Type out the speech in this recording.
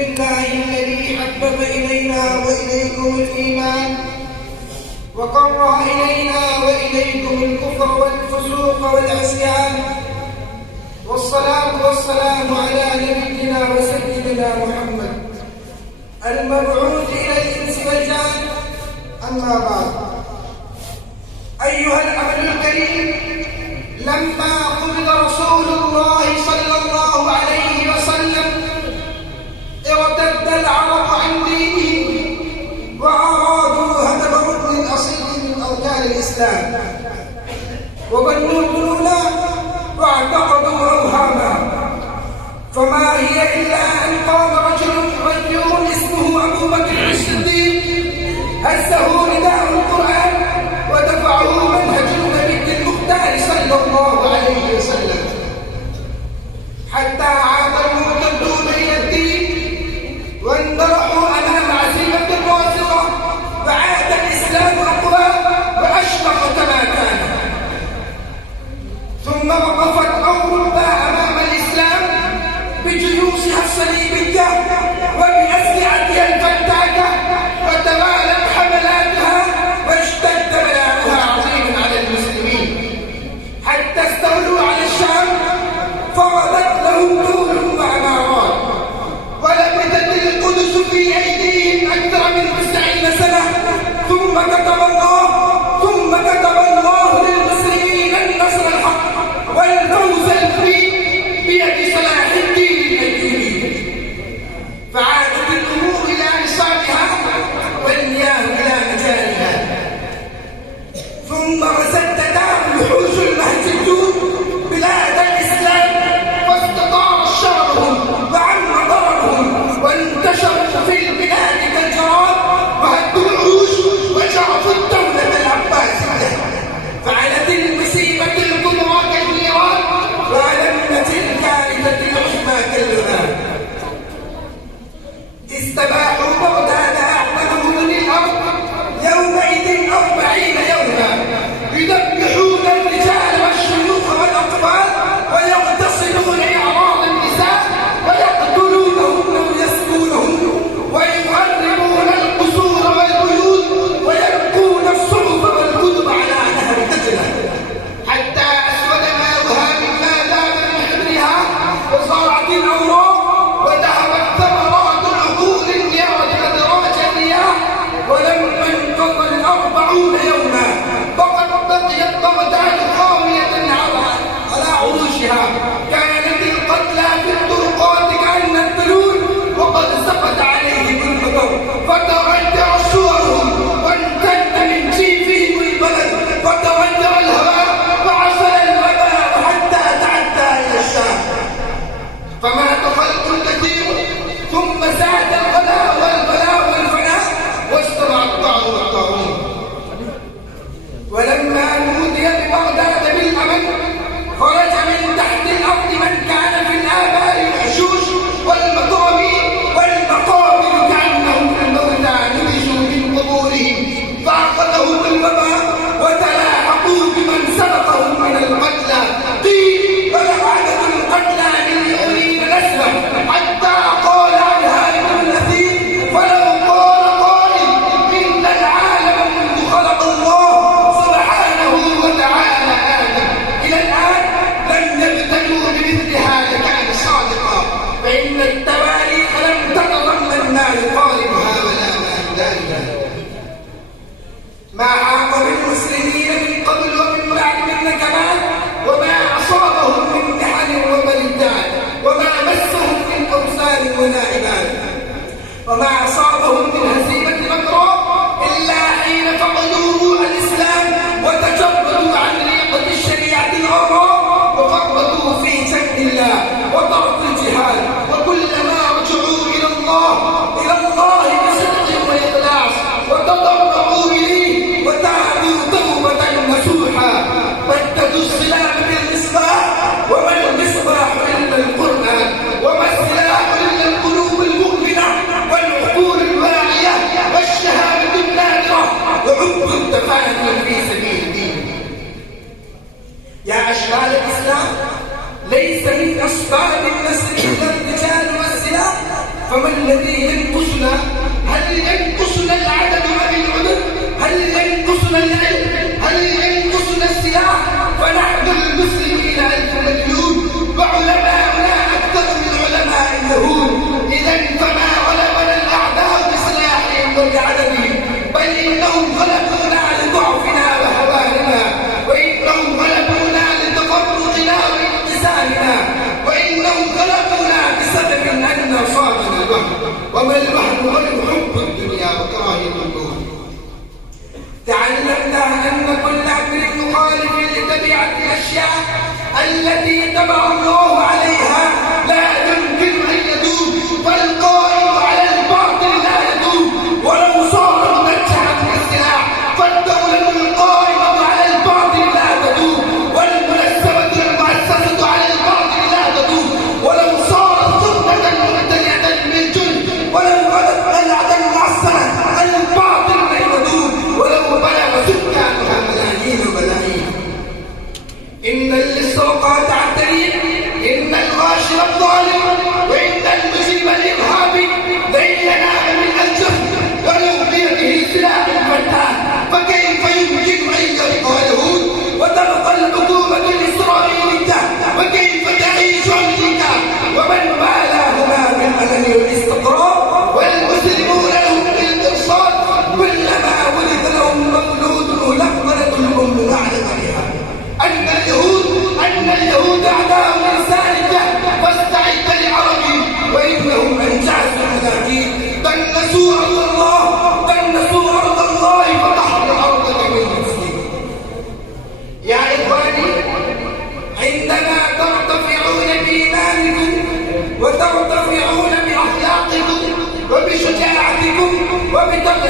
لله الذي حبب إلينا وإليكم الإيمان وكره إلينا وإليكم الكفر والفسوق والعصيان، والصلاة والسلام على نبينا وسيدنا محمد المبعوث إلى الإنس والجان. أما بعد، أيها الأهل الكريم، لما قبض رسول الله صلى الله عليه وسلم ارتد العرب عن دينهم وأرادوا هدم ركن أصيل من أركان الإسلام، وبنوا الظنون واعتقدوا أوهاما، فما هي إلا أن قام رجل غيور اسمه أبو بكر الصديق هزه نداء القرآن ودفعه منهج النبي المختار صلى الله عليه وسلم، حتى عاد المرتدون إلى الدين واندرعوا أمام عزيمة الرافضة، وعاد الإسلام أقوى وأشرق كما كان. ثم وقفت أوروبا أمام الإسلام بجيوشها الصليبية وبأسلحتها الفتاكة، وتوالت حملاتها واشتد بلاؤها عظيما على المسلمين، حتى استولوا على الشام فرضت لهم دول وعمارات، ولبثت القدس في أيديهم أكثر من 90 سنة، ثم كتب الله للمسلمين النصر الحق والفوز الفريد بيد صلاح الدين الأيوبي، فعادت الأمور إلى نصابها والمياه إلى مجاريها. ثم رسد دار الوحوش المهجدون بلاد الإسلام، فاستطاع شرهم وعم ضررهم، وانتشروا في البلاد كالجراد، وهدوا العروش وجرفوا الدولة العباسية، فعلت المصيبة الكبرى كالنيران، وعلمت الكارثة العظمى كالغمام. استباحوا بغداد أعمالهم للأرض يومئذ 40 يوما، يذبحون الرجال والشيوخ والأطفال، ويغتصبون أعراض النساء، ويقتلونهن ويسبونهن، ويخربون القصور والبيوت، ويلقون الصحف والكتب على نهر دجلة، حتى أسود ماؤها مما ذاب من حبرها وصارت الأوراق، وذهبت ثمرات العقول النيرة أدراج الرياح. ولما انقضى 40 يوما فقد بقيت بغداد خاوية على عروشها، كانت القتلى في الطرقات كأن الثلوج، وقد سقط عليهم المطر، فتردع صورهم وانتن من جيفهم البلد، فتردع الهواء وعسل الوباء حتى تعدى إلى الشام، فمات خلق كثير، ثم زاد الغلاء والبلاء والفناء، واجتمع الطعن والطاعون. ولما نودي ببغداد بالأمن خرج من تحت الأرض من كان في الآبار الحشوش والمطامين والمقابر، كأنهم الموتى نبشوا من قبورهم، فأخذهم الوباء وتلاحقوا بمن سبقهم من القتلى، قيل ولعدد القتلى مليونين نسبة، حتى قال عنها ابن الأثير: فلو قال قائل إن العالم منذ خلق الله سبحانه وتعالى آدم إلى الآن لم يبتلوا بمثلها لكان صادقا، فإن التواريخ لم تتضمن ما يقاربها ولا ما يدانها. ما عاق بالمسلمين من قبل ومن بعد من نكبات، وما أصابهم من محن وبلدان، وما مسهم من أوثان ونائبات، وما أصابهم من هزيمة مكروه إلا حين فقدوا روح الإسلام وتجردوا عن ريقة الشريعة الغراء، وفرطوا في سد الله وطرد الجهاد، وكلما رجعوا إلى الله بصدق وإخلاص وتضرعوا إليه وتابوا توبة نصوحا، بددوا السلاح بالمصباح، وما المصباح إلا القرآن، وما السلاح إلا القلوب المؤمنة والعقول الواعية والشهادة النادرة وحب التفاني في سبيل الدين. يا أشبال الإسلام، ليس من أسباب النصر الذي ينقصنا؟ هل ينقصنا العدد أم العدد؟ هل ينقصنا العلم؟ هل ينقصنا السلاح؟ فنحن المسلمين 1000 مليون وعلماؤنا أكثر من علماء اليهود. إذا فما غلبنا الأعداء بسلاحهم وبعددهم، بل إنهم غلبونا لضعفنا وهواننا، وإنهم غلبونا لتفرقنا وانقسامنا، وإنهم غلبونا بسبب أننا صابنا الوهم. وما الوهم غير حب الدنيا وكراهية الموت. تعلمنا أن كل أمر مخالف لطبيعة الأشياء التي طبع الله عليها لا يمكن أن يدوم، فالقائم على الباطل لا يدوم ولو صار مرجعا للسلاح، فالدولة القائمة على الباطل لا تدوم، والمنسبة المؤسسة على الباطل لا تدوم ولو صارت سنة مبتدئة بالجند، ولو غدت قلعة معسرة الباطل لا يدوم ولو بلغ سكانها ملايين وملايين. إن الاستوقات على الطريق، إن الغاشم الظالم، وإن المجرم الإرهابي لن ينام من الجهل ولو بيده سلاح فتان، فكيف يمكن أن يبقى اليهود وتبقى الحكومة الإسرائيلية؟ وكيف تعيش أمريكا ومن والاهما من أمن الاستقرار والمسلمون لهم بالإرصاد؟ كلما ولد لهم مولود لقبلت الأم بعد مريها. أن اليهود أعداء لسانك فاستعد لعربي وإنهم أنجازوا المناجيل. دنسوا أرض الله، دنسوا أرض الله فتحوا أرضك من المسلمين. يا إخواني، عندما ترتفعون بإيمانكم وترتفعون بأخلاقكم وبشجاعتكم وبتقوى